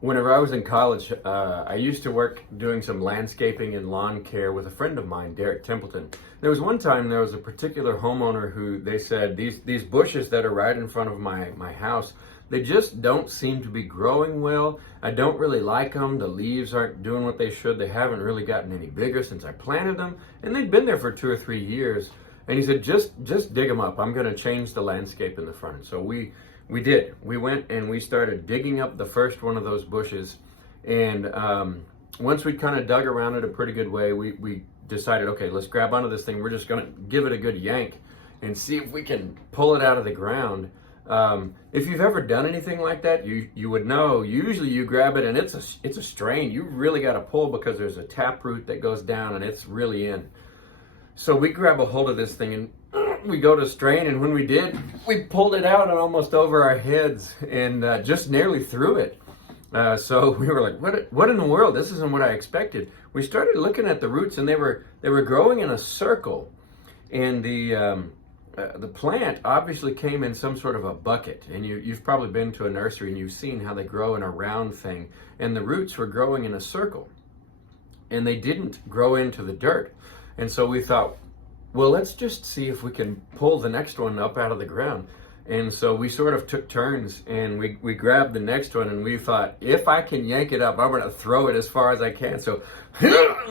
Whenever I was in college, I used to work doing some landscaping and lawn care with a friend of mine, Derek Templeton. There was one time there was a particular homeowner who they said, these bushes that are right in front of my house, they just don't seem to be growing well. I don't really like them. The leaves aren't doing what they should. They haven't really gotten any bigger since I planted them. And they'd been there for 2 or 3 years. And he said, just dig them up. I'm going to change the landscape in the front. So we did. We went and we started digging up the first one of those bushes. And once we'd kind of dug around it a pretty good way, we decided, okay, let's grab onto this thing. We're just going to give it a good yank and see if we can pull it out of the ground. If you've ever done anything like that, you would know, usually you grab it and it's a strain. You really got to pull because there's a taproot that goes down and it's really in. So we grab a hold of this thing and we go to strain, and when we did, we pulled it out and almost over our heads and just nearly through it. So we were like, what in the world? This isn't what I expected. We started looking at the roots and they were growing in a circle, and the plant obviously came in some sort of a bucket. And you've probably been to a nursery and you've seen how they grow in a round thing, and the roots were growing in a circle and they didn't grow into the dirt. And so we thought, well, let's just see if we can pull the next one up out of the ground. And so we sort of took turns and we grabbed the next one, and we thought, if I can yank it up, I'm going to throw it as far as I can. So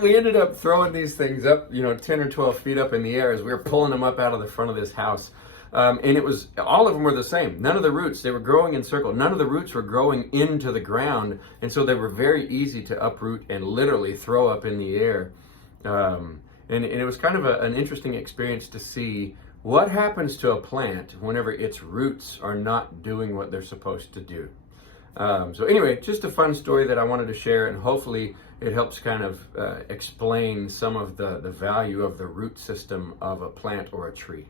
we ended up throwing these things up, 10 or 12 feet up in the air as we were pulling them up out of the front of this house. And it was, all of them were the same. None of the roots, they were growing in circle. None of the roots were growing into the ground. And so they were very easy to uproot and literally throw up in the air. And it was kind of an interesting experience to see what happens to a plant whenever its roots are not doing what they're supposed to do. So anyway, just a fun story that I wanted to share, and hopefully it helps kind of explain some of the value of the root system of a plant or a tree.